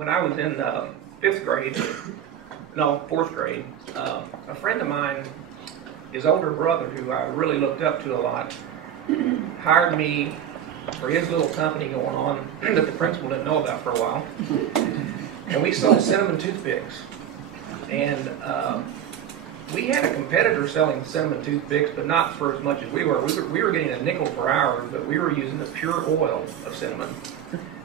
when I was in 5th grade, no, 4th grade, a friend of mine, his older brother, who I really looked up to a lot, hired me for his little company going on that the principal didn't know about for a while. And we sold cinnamon toothpicks. And we had a competitor selling cinnamon toothpicks, but not for as much as we were. We were getting a nickel per hour, but we were using the pure oil of cinnamon.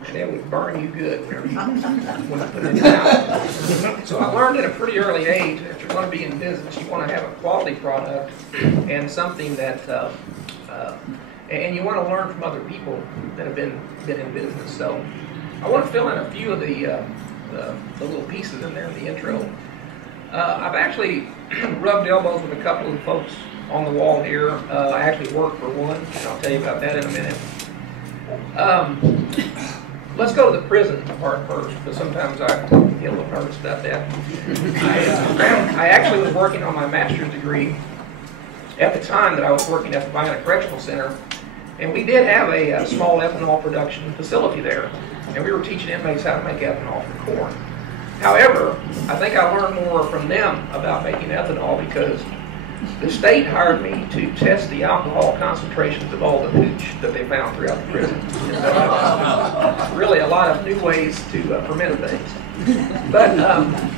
And it would burn you good whenever when you put it in your mouth. So I learned at a pretty early age that if you're going to be in business, you want to have a quality product and something that, and you want to learn from other people that have been in business. So I want to fill in a few of the little pieces in there in the intro. I've actually rubbed elbows with a couple of folks on the wall here. I actually work for one, and I'll tell you about that in a minute. Let's go to the prison part first, because sometimes I get a little nervous about that. I actually was working on my master's degree at the time that I was working at the Vienna Correctional Center, and we did have a small ethanol production facility there, and we were teaching inmates how to make ethanol from corn. However, I think I learned more from them about making ethanol because the state hired me to test the alcohol concentrations of all the hooch that they found throughout the prison. And really a lot of new ways to ferment things. But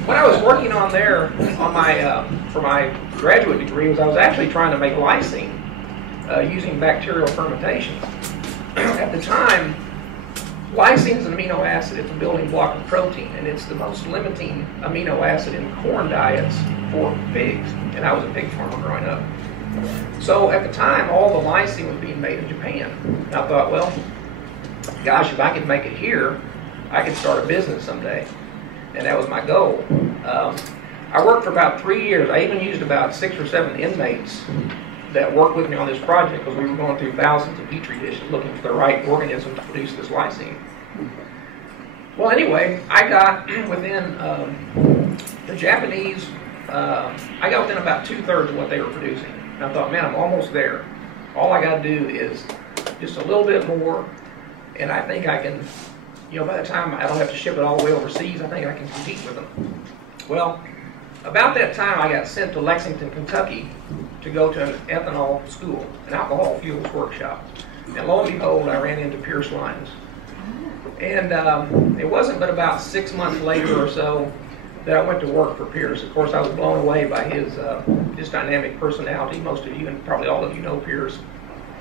what I was working on there on my for my graduate degree was I was actually trying to make lysine using bacterial fermentation. At the time, lysine is an amino acid. It's a building block of protein, and it's the most limiting amino acid in corn diets for pigs. And I was a pig farmer growing up. So at the time, all the lysine was being made in Japan. And I thought, well, gosh, if I could make it here, I could start a business someday. And that was my goal. I worked for about 3 years. I even used about 6 or 7 inmates that worked with me on this project because we were going through thousands of petri dishes looking for the right organism to produce this lysine. Well, anyway, I got within the Japanese, I got within about 2/3 of what they were producing. And I thought, man, I'm almost there. All I got to do is just a little bit more, and I think I can, you know, by the time I don't have to ship it all the way overseas, I think I can compete with them. Well, about that time, I got sent to Lexington, Kentucky to go to an ethanol school, an alcohol fuels workshop. And lo and behold, I ran into Pierce Lyons. And it wasn't but about 6 months later or so that I went to work for Pierce. Of course, I was blown away by his dynamic personality. Most of you, and probably all of you, know Pierce.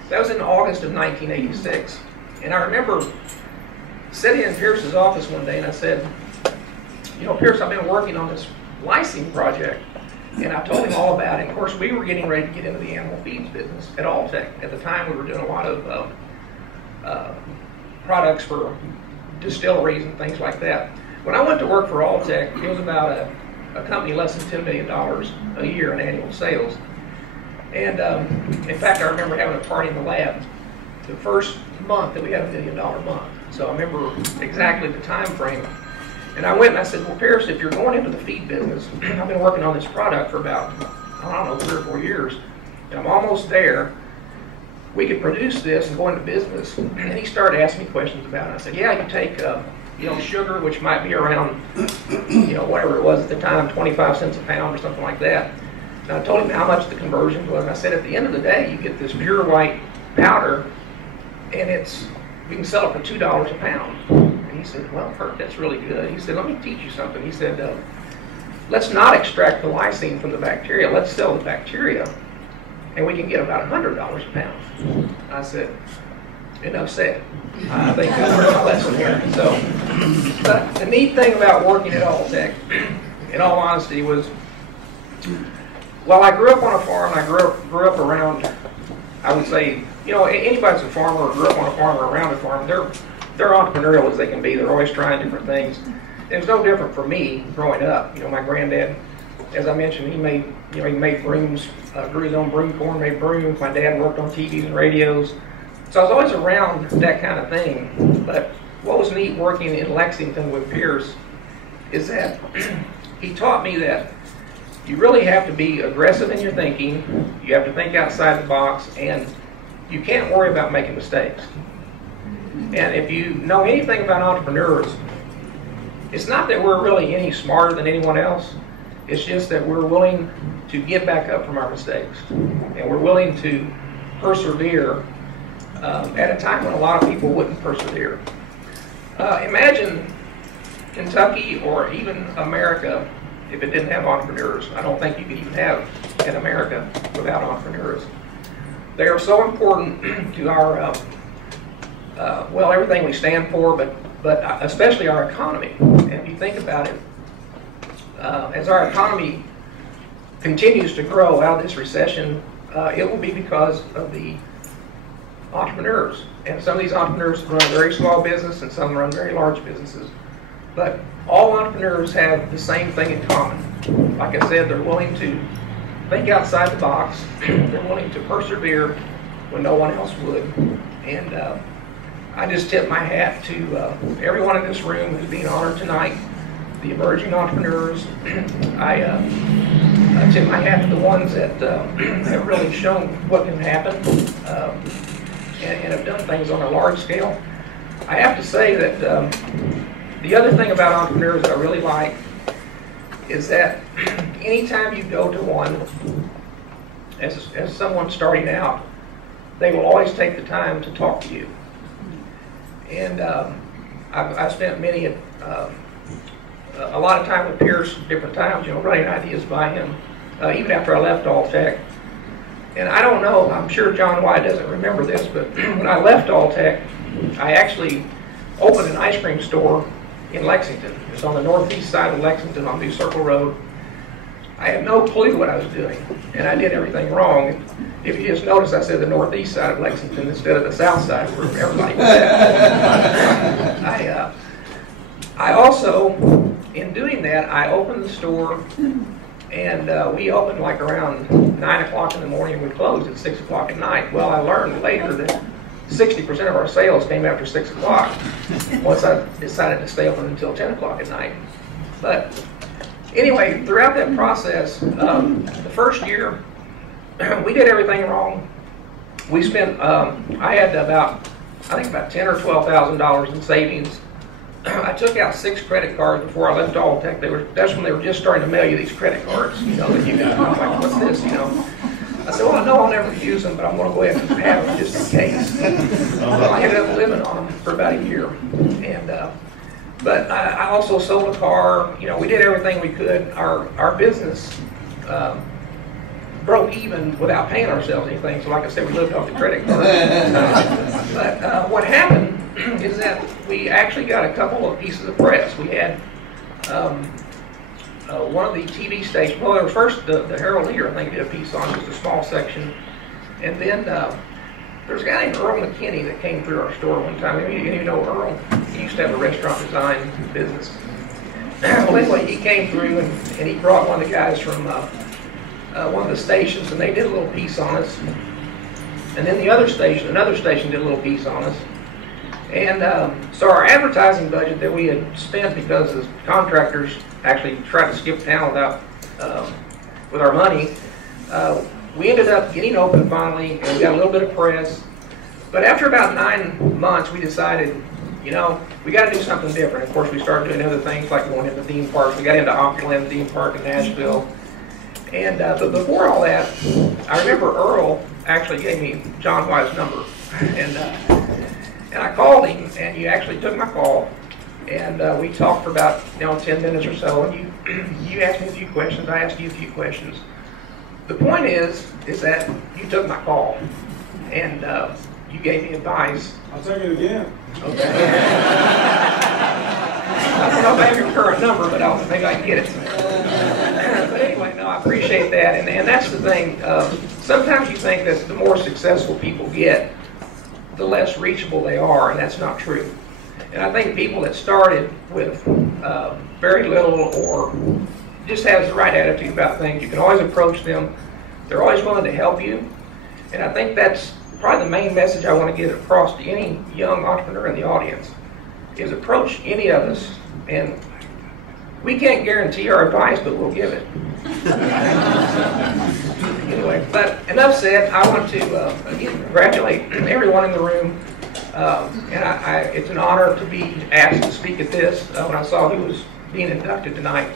That was in August of 1986. And I remember sitting in Pierce's office one day and I said, you know, Pierce, I've been working on this lysine project. And I told him all about it. Of course, we were getting ready to get into the animal feeds business at Alltech. At the time, we were doing a lot of products for distilleries and things like that. When I went to work for Alltech, it was about a company less than $10 million a year in annual sales. And in fact, I remember having a party in the lab the first month that we had $1 million month. So I remember exactly the time frame. And I went and I said, well, Pierce, if you're going into the feed business, I've been working on this product for about, I don't know, 3 or 4 years, and I'm almost there. We could produce this and go into business. And he started asking me questions about it. I said, yeah, you take, you know, sugar, which might be around, you know, whatever it was at the time, 25 cents a pound or something like that. And I told him how much the conversion was. And I said, at the end of the day, you get this pure white powder, and we can sell it for $2 a pound. He said, well, Curt, that's really good. He said, let me teach you something. He said, let's not extract the lysine from the bacteria. Let's sell the bacteria, and we can get about $100 a pound. I said, enough said. I think I learned my lesson here. So, but the neat thing about working at Alltech, in all honesty, was, well, I grew up on a farm. I grew up around, I would say, you know, anybody's a farmer or grew up on a farm or around a farm, they're entrepreneurial as they can be. They're always trying different things. It was no different for me growing up. You know, my granddad, as I mentioned, he made brooms, grew his own broom corn, made brooms. My dad worked on TVs and radios. So I was always around that kind of thing. But what was neat working in Lexington with Pierce is that he taught me that you really have to be aggressive in your thinking. You have to think outside the box, and you can't worry about making mistakes. And if you know anything about entrepreneurs, it's not that we're really any smarter than anyone else. It's just that we're willing to get back up from our mistakes, and we're willing to persevere at a time when a lot of people wouldn't persevere. Imagine Kentucky or even America if it didn't have entrepreneurs. I don't think you could even have an America without entrepreneurs. They are so important to our, well, everything we stand for, but especially our economy. And if you think about it, as our economy continues to grow out of this recession, it will be because of the entrepreneurs. And some of these entrepreneurs run a very small business and some run very large businesses. But all entrepreneurs have the same thing in common. Like I said, they're willing to think outside the box. They're willing to persevere when no one else would. And I just tip my hat to everyone in this room who's being honored tonight, the emerging entrepreneurs. I tip my hat to the ones that have really shown what can happen and have done things on a large scale. I have to say that the other thing about entrepreneurs that I really like is that anytime you go to one, as someone starting out, they will always take the time to talk to you. And I've spent a lot of time with Pierce different times, running ideas by him, even after I left Alltech. And I don't know, I'm sure John White doesn't remember this, but when I left Alltech, I actually opened an ice cream store in Lexington. It's on the northeast side of Lexington on New Circle Road. I had no clue what I was doing, and I did everything wrong. If you just notice, I said the northeast side of Lexington instead of the south side where everybody was at. I also, in doing that, I opened the store, and we opened like around 9 o'clock in the morning. We closed at 6 o'clock at night. Well, I learned later that 60% of our sales came after 6 o'clock once I decided to stay open until 10 o'clock at night. But anyway, throughout that process, the first year, we did everything wrong. We spent, I had about $10,000 or $12,000 in savings. I took out 6 credit cards before I left Alltech. That's when they were just starting to mail you these credit cards, that you got. I'm like, what's this, I said, well, no, I'll never use them, but I'm going to go ahead and have them just in case. Well, I ended up living on them for about a year. And but I also sold a car. We did everything we could. Our business broke even without paying ourselves anything. So like I said, we lived off the credit card. But what happened is that we actually got a couple of pieces of press. We had one of the TV stations. Well, there was first the Herald Leader, I think, did a piece on just a small section. And then there's a guy named Earl McKinney that came through our store one time. Maybe you know Earl. He used to have a restaurant design business. Well, anyway, he came through and he brought one of the guys from one of the stations, and they did a little piece on us. And then another station did a little piece on us. And so our advertising budget that we had spent, because the contractors actually tried to skip town with our money, we ended up getting open finally, and we got a little bit of press. But after about 9 months, we decided, we got to do something different. Of course, we started doing other things like going into theme parks. We got into Opryland theme park in Nashville. And but before all that, I remember Earl actually gave me John White's number, and I called him, and he actually took my call, and we talked for about 10 minutes or so. And you asked me a few questions, I asked you a few questions. The point is that you took my call, and you gave me advice. I'll take it again. Okay. I don't know if I have your current number, but maybe I can get it. But anyway, no, I appreciate that, and that's the thing. Sometimes you think that the more successful people get, the less reachable they are, and that's not true. And I think people that started with very little or just has the right attitude about things, you can always approach them. They're always willing to help you. And I think that's probably the main message I want to get across to any young entrepreneur in the audience, is approach any of us. And we can't guarantee our advice, but we'll give it. Anyway, but enough said. I want to again congratulate everyone in the room. And it's an honor to be asked to speak at this. When I saw who was being inducted tonight,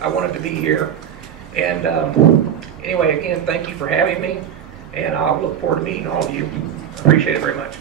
I wanted to be here. And anyway, again, thank you for having me, and I'll look forward to meeting all of you. I appreciate it very much.